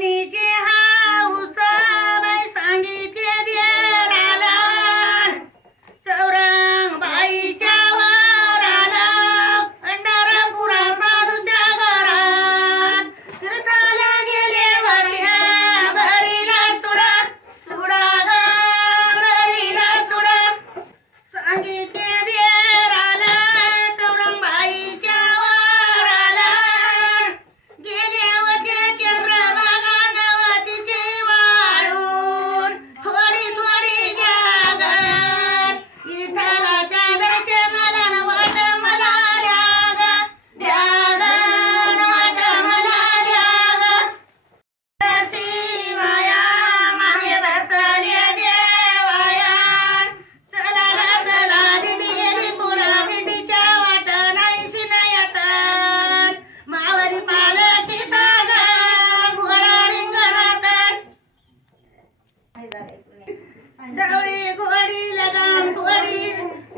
你最好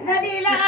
那你呢？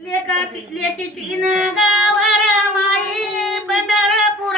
लेखिन गावर माई पंढरपूर